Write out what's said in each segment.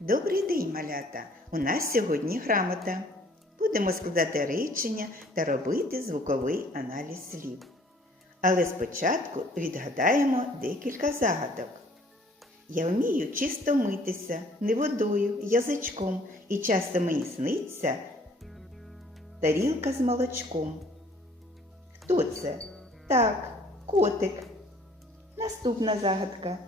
Добрий день, малята! У нас сьогодні грамота. Будемо складати речення та робити звуковий аналіз слів. Але спочатку відгадаємо декілька загадок. Я вмію чисто митися, не водою, язичком, і часто мені сниться тарілка з молочком. Хто це? Так, котик. Наступна загадка.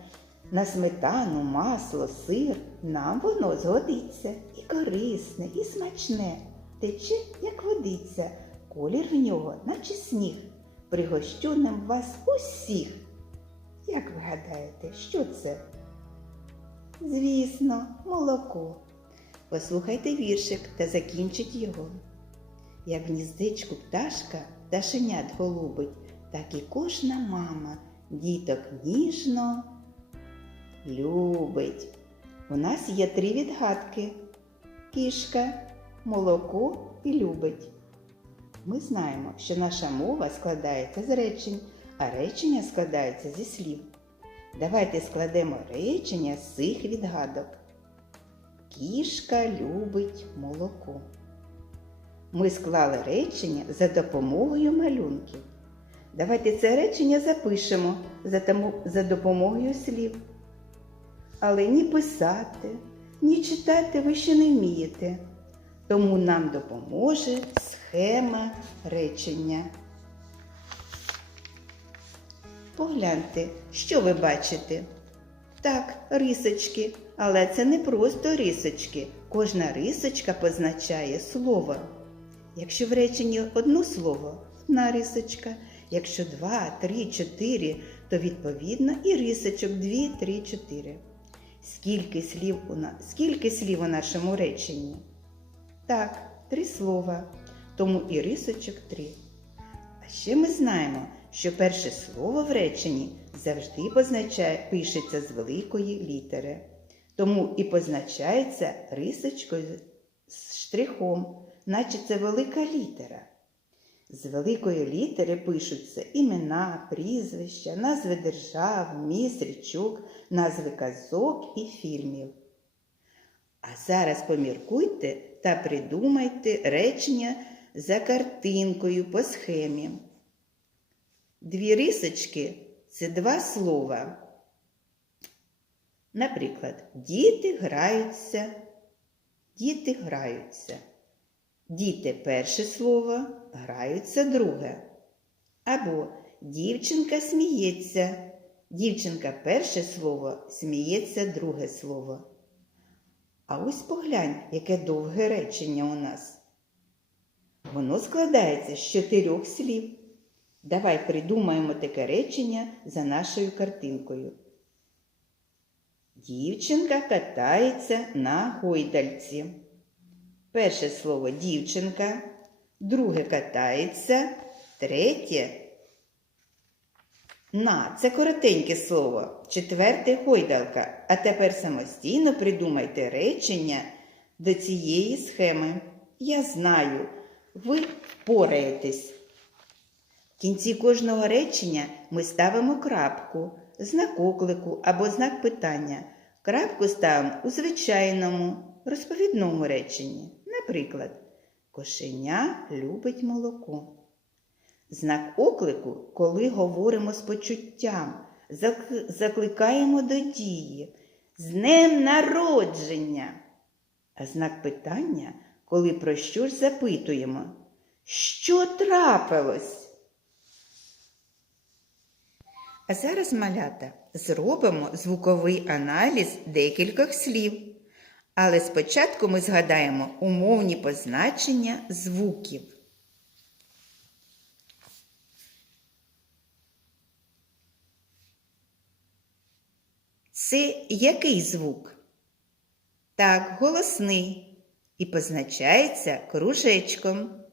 На сметану, масло, сир нам воно згодиться і корисне, і смачне. Тече, як водиця, колір в нього, наче сніг. Пригощу нам вас усіх. Як ви гадаєте, що це? Звісно, молоко. Послухайте віршик та закінчіть його. Як гніздечку пташка пташенят голубить, так і кожна мама діток ніжно любить. У нас є три відгадки: кішка, молоко і любить. Ми знаємо, що наша мова складається з речень, а речення складаються зі слів. Давайте складемо речення з цих відгадок. Кішка любить молоко. Ми склали речення за допомогою малюнків. Давайте це речення запишемо за, допомогою слів. Але ні писати, ні читати ви ще не вмієте. Тому нам допоможе схема речення. Погляньте, що ви бачите? Так, рисочки, але це не просто рисочки. Кожна рисочка позначає слово. Якщо в реченні одно слово одна рисочка, якщо два, три, чотири, то відповідно і рисочок дві, три, чотири. Скільки слів у нас, скільки слів у нашому реченні? Так, три слова, тому і рисочок три. А ще ми знаємо, що перше слово в реченні завжди позначає, пишеться з великої літери. Тому і позначається рисочкою з штрихом, наче це велика літера. З великої літери пишуться імена, прізвища, назви держав, міст, річок, назви казок і фільмів. А зараз поміркуйте та придумайте речення за картинкою по схемі. Дві рисочки це два слова. Наприклад, діти граються, діти граються. Діти перше слово, граються друге. Або дівчинка сміється. Дівчинка перше слово, сміється друге слово. А ось поглянь, яке довге речення у нас. Воно складається з чотирьох слів. Давай придумаємо таке речення за нашою картинкою. Дівчинка катається на гойдальці. Перше слово дівчинка, друге катається, третє на це коротеньке слово, четверте гойдалка. А тепер самостійно придумайте речення до цієї схеми. Я знаю, ви впораєтесь. В кінці кожного речення ми ставимо крапку, знак оклику або знак питання. Крапку ставимо у звичайному розповідному реченні. Наприклад, кошеня любить молоко. Знак оклику, коли говоримо з почуттям, закликаємо до дії, з днем народження. А знак питання, коли про що ж запитуємо, що трапилось? А зараз, малята, зробимо звуковий аналіз декількох слів. Але спочатку ми згадаємо умовні позначення звуків. Це який звук? Так, голосний і позначається кружечком.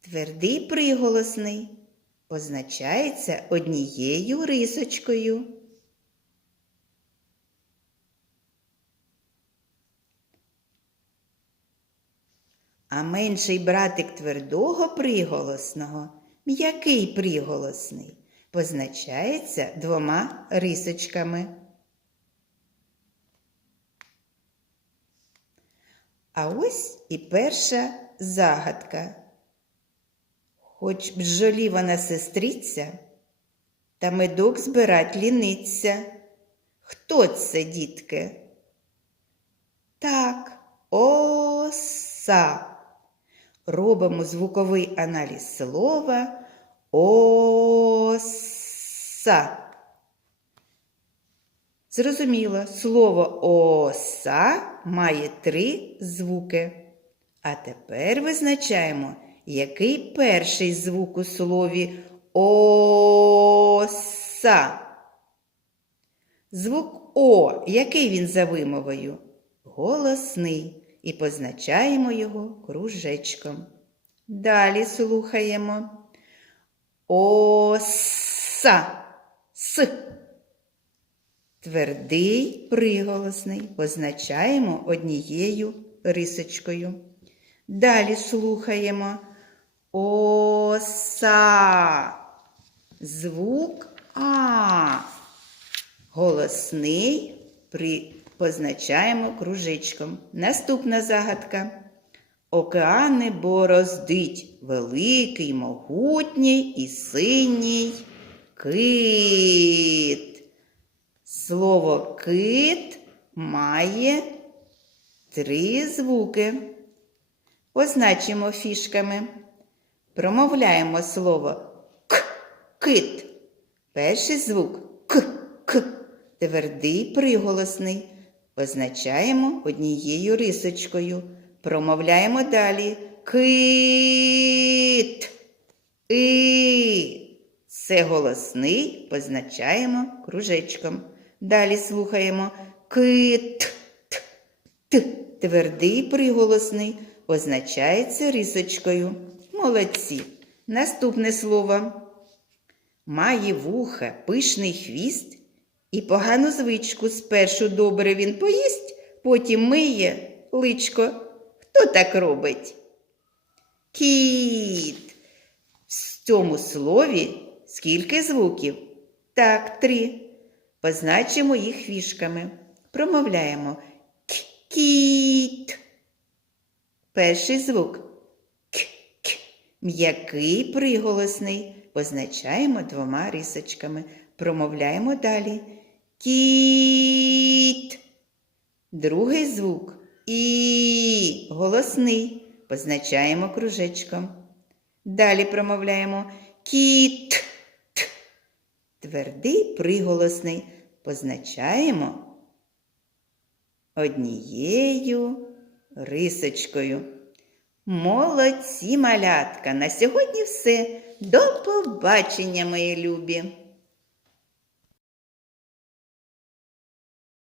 Твердий приголосний позначається однією рисочкою. А менший братик твердого приголосного, м'який приголосний, позначається двома рисочками. А ось і перша загадка. Хоч бджолі вона сестриця, та медок збирать ліниться. Хто це, дітки? Так, оса. Робимо звуковий аналіз слова оса. Зрозуміло, слово оса має три звуки. А тепер визначаємо, який перший звук у слові оса. Звук О, який він за вимовою? Голосний. І позначаємо його кружечком. Далі слухаємо. Оса. С. Твердий приголосний позначаємо однією рисочкою. Далі слухаємо оса. Звук А. Голосний при... позначаємо кружечком. Наступна загадка. Океани бороздить великий, могутній і синій кит. Слово кит має три звуки. Позначимо фішками. Промовляємо слово к, кит. Перший звук к, к. Твердий приголосний. Позначаємо однією рисочкою. Промовляємо далі кит. И. Це голосний позначаємо кружечком. Далі слухаємо кит. Т. Т. Твердий приголосний позначається рисочкою. Молодці. Наступне слово. Має вуха, пишний хвіст і погану звичку. Спершу добре він поїсть, потім миє личко. Хто так робить? Кіт. В цьому слові скільки звуків? Так, три. Позначимо їх фішками. Промовляємо кіт. Перший звук М'який приголосний. Позначаємо двома рисочками. Промовляємо далі. Кіт. Другий звук і голосний. Позначаємо кружечком. Далі промовляємо кіт. Твердий приголосний. Позначаємо однією рисочкою. Молодці малятка! На сьогодні все. До побачення, мої любі!